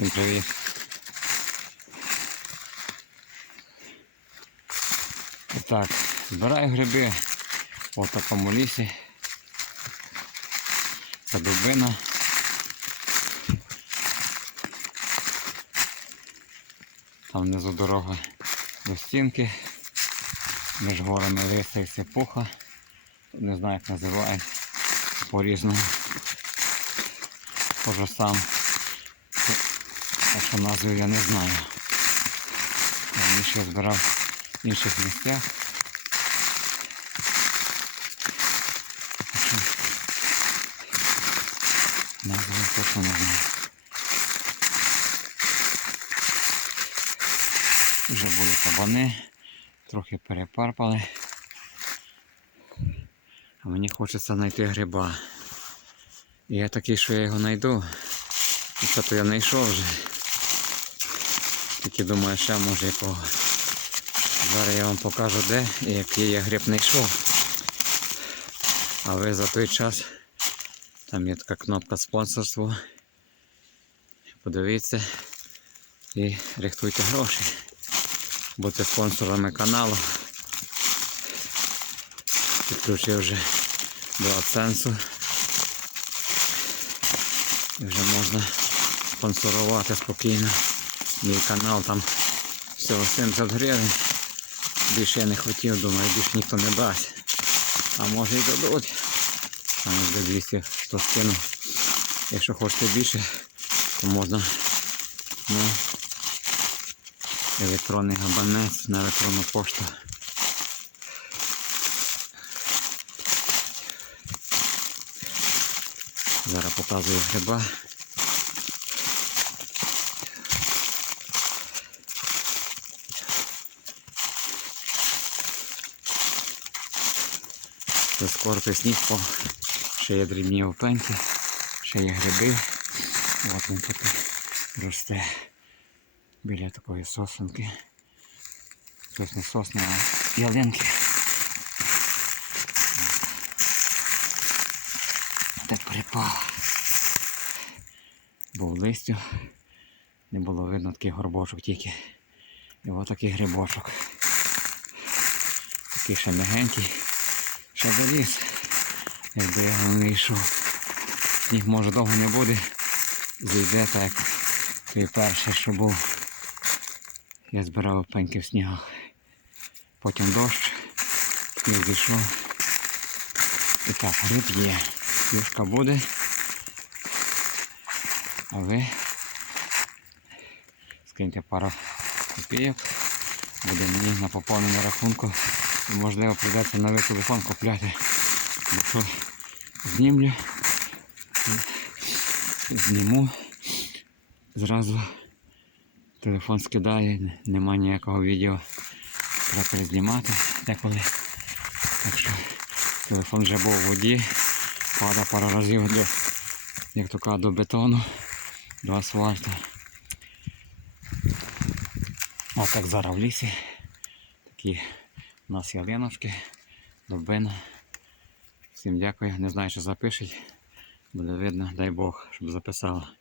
Всім привіт. Так, збираю гриби в такому лісі. Це дубина. Там внизу дорога до стінки. Між горами лиса і сипуха. Не знаю як називають по-різному. Тоже сам. Так що назву я не знаю. Я збирав в інших місцях. Назву точно не знаю. Вже були кабани, трохи перепарпали. А мені хочеться знайти гриба. І я такий, що я його знайду. І це то я знайшов вже. Тільки думаю, ще може якого. Зараз я вам покажу де і який я гриб знайшов. А ви за той час там є така кнопка спонсорство. Подивіться і рихтуйте гроші. Будьте спонсорами каналу. Підключив вже до AdSense. І вже можна спонсорувати спокійно мій канал. Там всього 70 гривень. Більше я не хотів, думаю, більше ніхто не дасть. А може і дадуть. Там вже 200 хто скинув. Якщо хочете більше, то можна ну, електронний габанець на електронну пошту. Зараз показую гриба. Це скоро сніг по ще є дрібні опеньки, ще є гриби. От він тут росте біля такої сосенки. Тобто не сосни, а ялинки. Так припав. Був листю, не було видно такий горбочок тільки. І ось такий грибочок. Такий ще мягенький. Ще доліз. Якби я не йшов. Сніг може довго не буде. Зійде так той перший, що був. Я збирав пеньки в снігах. Потім дощ. Сніг зійшов. І так, гриб є. Юшка буде. А ви скиньте пару копійок. Буде мені на поповнення рахунку. Можливо прийдеться новий телефон купляти. Якщо знімлю, зніму. Зразу телефон скидає, нема ніякого відео. Треба перезнімати деколи. Так що телефон вже був у воді, падав пару разів до, як то кажуть, до бетону, до асфальту. Отак зараз в лісі. Такі у нас ялиночки, дубина. Всім дякую. Не знаю, що запишуть. Буде видно, дай Бог, щоб записала.